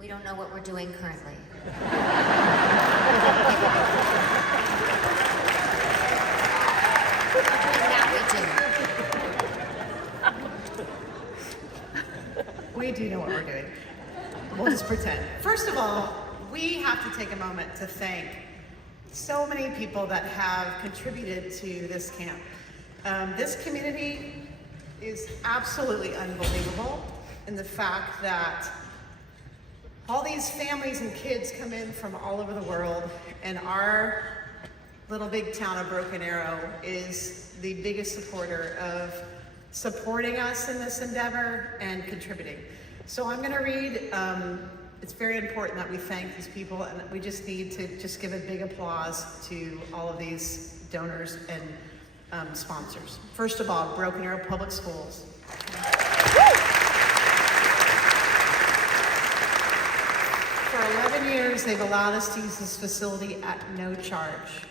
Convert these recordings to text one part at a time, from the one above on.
We don't know what we're doing currently. Now we do. We do know what we're doing. We'll just pretend. First of all, we have to take a moment to thank so many people that have contributed to this camp. This community is absolutely unbelievable in the fact that all these families and kids come in from all over the world, and our little big town of Broken Arrow is the biggest supporter of supporting us in this endeavor and contributing. So I'm going to read, it's very important that we thank these people, and we just need to just give a big applause to all of these donors and sponsors. First of all, Broken Arrow Public Schools. For 11 years, they've allowed us to use this facility at no charge.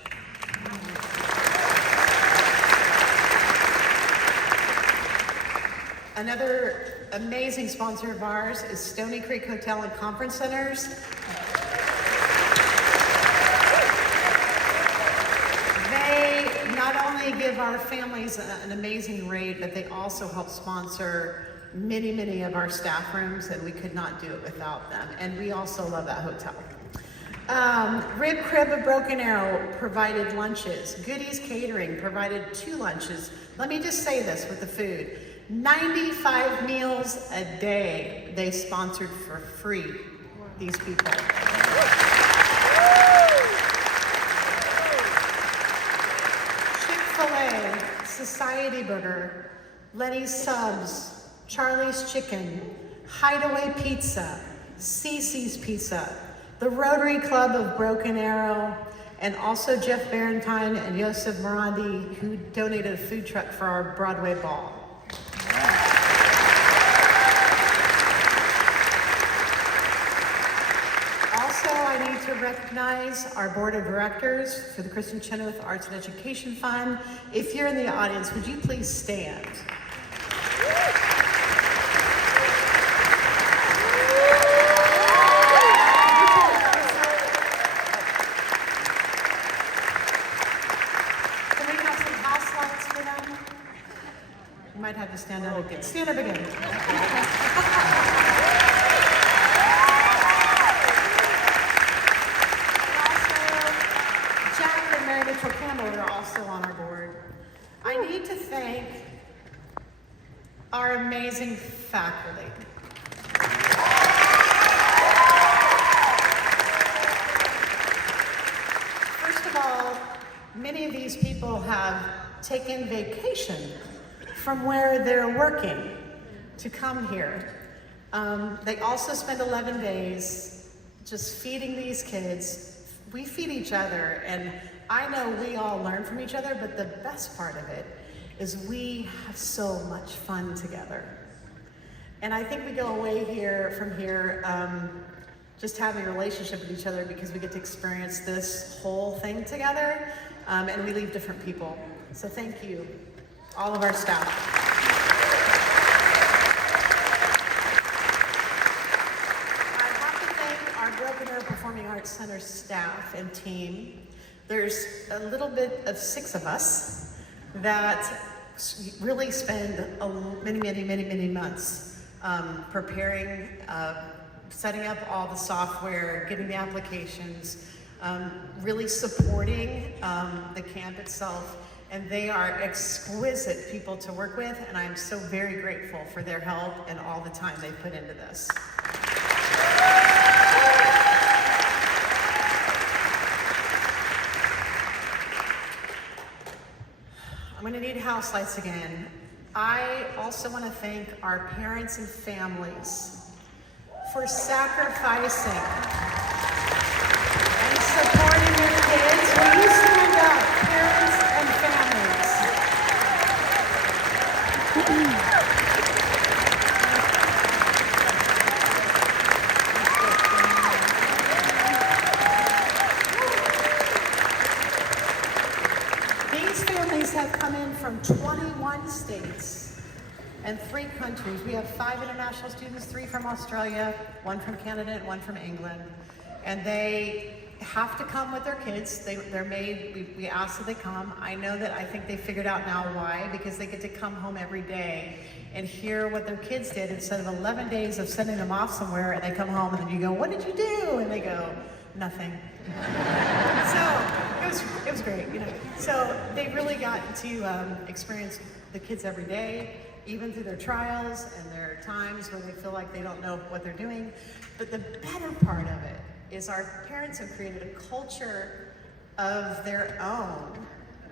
Another amazing sponsor of ours is Stony Creek Hotel and Conference Centers. They not only give our families an amazing rate, but they also help sponsor many, many of our staff rooms, and we could not do it without them. And we also love that hotel. Rib Crib of Broken Arrow provided lunches. Goodies Catering provided 2 lunches. Let me just say this with the food. 95 meals a day they sponsored for free, these people. Chick-fil-A, Society Burger, Lenny's Subs, Charlie's Chicken, Hideaway Pizza, Cece's Pizza, the Rotary Club of Broken Arrow, and also Jeff Barentine and Yosef Morandi, who donated a food truck for our Broadway ball. Also, I need to recognize our board of directors for the Kristen Chenoweth Arts and Education Fund. If you're in the audience, would you please stand? Might have to stand up again. Stand up again. And also, Jack and Mary Mitchell Campbell are also on our board. I need to thank our amazing faculty. First of all, many of these people have taken vacation from where they're working to come here. They also spend 11 days just feeding these kids. We feed each other, and I know we all learn from each other, but the best part of it is we have so much fun together. And I think we go away from here just having a relationship with each other because we get to experience this whole thing together, and we leave different people. So thank you, all of our staff. I have to thank our Broken Arrow Performing Arts Center staff and team. There's a little bit of 6 of us that really spend many months preparing, setting up all the software, getting the applications, really supporting the camp itself. And they are exquisite people to work with, and I'm so very grateful for their help and all the time they put into this. I'm gonna need house lights again. I also wanna thank our parents and families for sacrificing and supporting your kids. Will you stand up, parents and families? These families have come in from 21 states and 3 countries. We have 5 international students, 3 from Australia, 1 from Canada, and 1 from England. And they have to come with their kids. They're made, we ask that they come. I think they figured out now why, because they get to come home every day and hear what their kids did instead of 11 days of sending them off somewhere, and they come home and then you go, what did you do? And they go, nothing. So it was great, you know. So they really got to experience the kids every day, even through their trials and their times where they feel like they don't know what they're doing. But the better part of it is our parents have created a culture of their own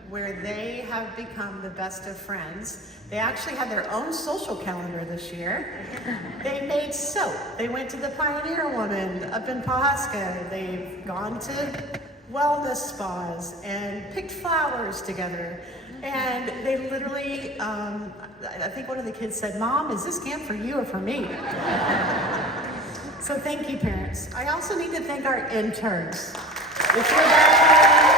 where they have become the best of friends. They actually had their own social calendar this year. They made soap. They went to the Pioneer Woman up in Pawhuska. They've gone to wellness spas and picked flowers together. And they literally, I think one of the kids said, Mom, is this camp for you or for me? So thank you, parents. I also need to thank our interns. If you're back here.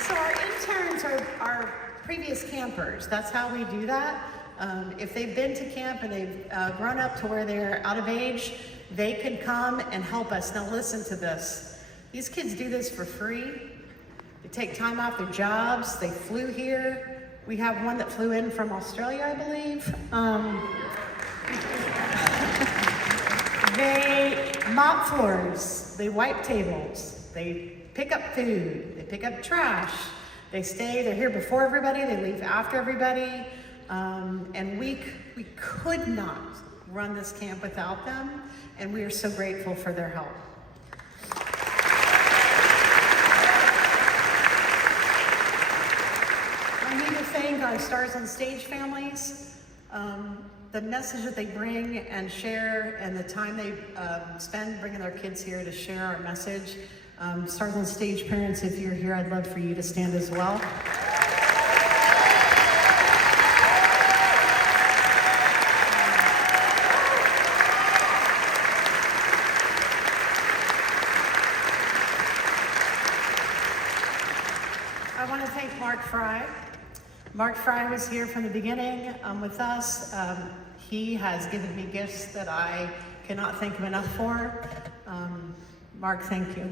So our interns are our previous campers. That's how we do that. If they've been to camp and they've grown up to where they're out of age, they can come and help us. Now listen to this. These kids do this for free. They take time off their jobs. They flew here. We have one that flew in from Australia, I believe. They mop floors, they wipe tables, they pick up food, they pick up trash, they stay, they're here before everybody, they leave after everybody. And we could not run this camp without them, and we are so grateful for their help. I need to thank our Stars on Stage families. The message that they bring and share, and the time they spend bringing their kids here to share our message. Stars on Stage parents, if you're here, I'd love for you to stand as well. I want to thank Mark Fry. Mark Fry was here from the beginning with us. He has given me gifts that I cannot thank him enough for. Mark, thank you.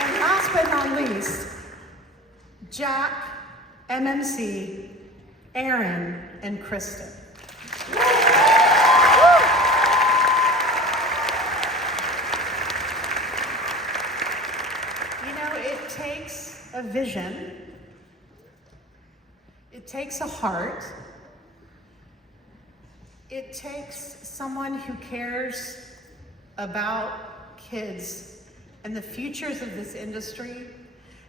And last but not least, Jack, MMC, Aaron, and Kristen. It takes a vision, it takes a heart, it takes someone who cares about kids and the futures of this industry,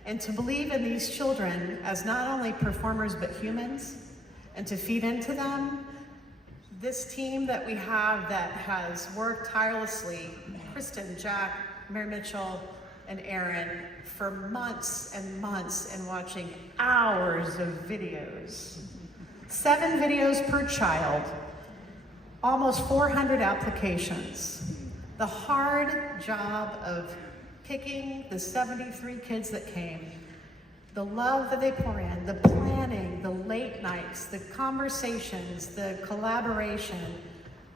and to believe in these children as not only performers but humans, and to feed into them. This team that we have that has worked tirelessly, Kristen, Jack, Mary Mitchell, and Aaron, for months and months, and watching hours of videos. 7 videos per child, almost 400 applications. The hard job of picking the 73 kids that came, the love that they pour in, the planning, the late nights, the conversations, the collaboration.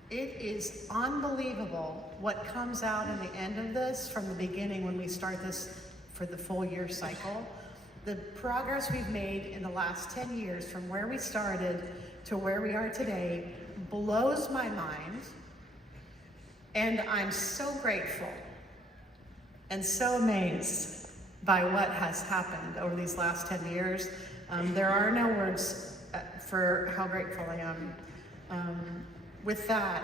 It is unbelievable what comes out in the end of this from the beginning when we start this for the full year cycle. The progress we've made in the last 10 years from where we started to where we are today blows my mind. And I'm so grateful and so amazed by what has happened over these last 10 years. There are no words for how grateful I am. With that,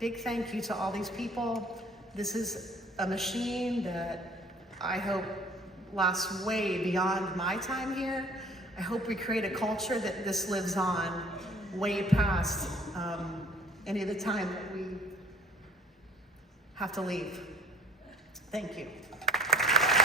big thank you to all these people. This is a machine that I hope lasts way beyond my time here. I hope we create a culture that this lives on way past any of the time that we have to leave. Thank you.